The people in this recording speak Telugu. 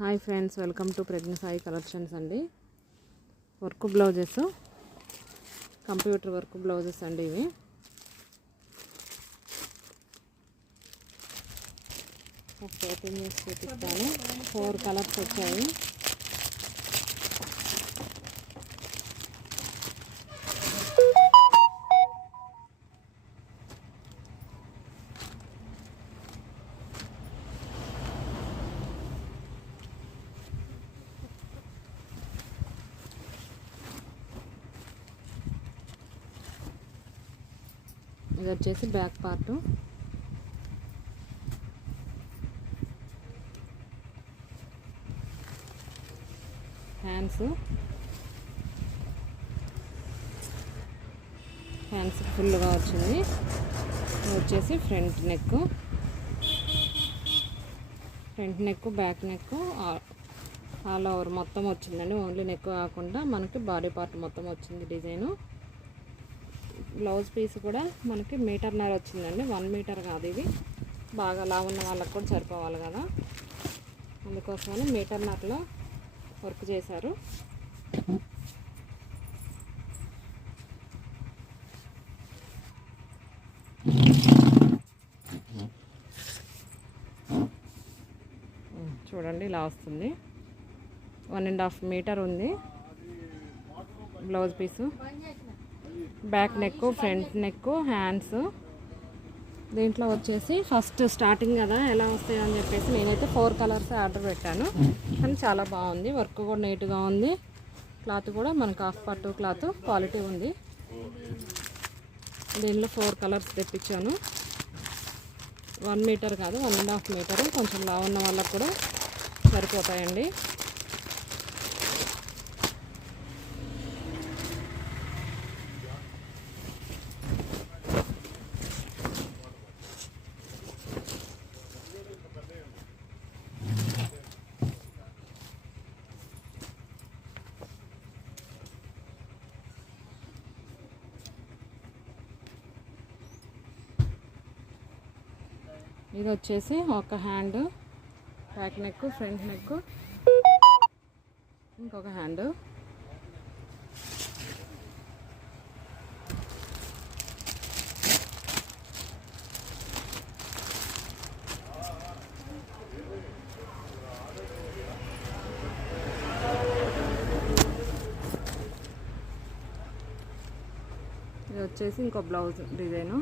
Hi friends, welcome to Pragna Sai collections అండి. Work blouses, computer work blouses అండి. ఇవి ఓపెన్ చేసి చూపిస్తాను. 4 కలర్స్ వచ్చాయి. ఇది వచ్చేసి బ్యాక్ పార్ట్, హ్యాండ్స్ ఫుల్గా వచ్చింది. ఇది వచ్చేసి front neck, back neck all over మొత్తం వచ్చిందండి. ఓన్లీ నెక్ కాకుండా మనకి బాడీ పార్ట్ మొత్తం వచ్చింది డిజైను. బ్లౌజ్ పీస్ కూడా మనకి 1.5 మీటర్ వచ్చిందండి. 1 మీటర్ కాదు, ఇది బాగా లావు ఉన్న వాళ్ళకి కూడా సరిపోవాలి కదా, అందుకోసమని 1.5 మీటర్లో వర్క్ చేశారు. చూడండి, ఇలా వస్తుంది. 1.5 మీటర్ ఉంది blouse piece. Back neck, front neck, hands. దీంట్లో వచ్చేసి ఫస్ట్ స్టార్టింగ్ కదా, ఎలా వస్తాయో అని చెప్పేసి నేనైతే 4 కలర్స్ ఆర్డర్ పెట్టాను. కానీ చాలా బాగుంది, వర్క్ కూడా నీట్గా ఉంది. క్లాత్ కూడా మనకు హాఫ్ పట్టు క్లాత్ క్వాలిటీ ఉంది. దీనిలో 4 కలర్స్ తెప్పించాను. 1 మీటర్ కాదు, 1.5 మీటర్. కొంచెం లావు ఉన్న వాళ్ళకు కూడా సరిపోతాయండి. ఇది వచ్చేసి ఒక hand, back neck, front neck, ఇంకొక హ్యాండ్. ఇది వచ్చేసి ఇంకో బ్లౌజ్ డిజైను.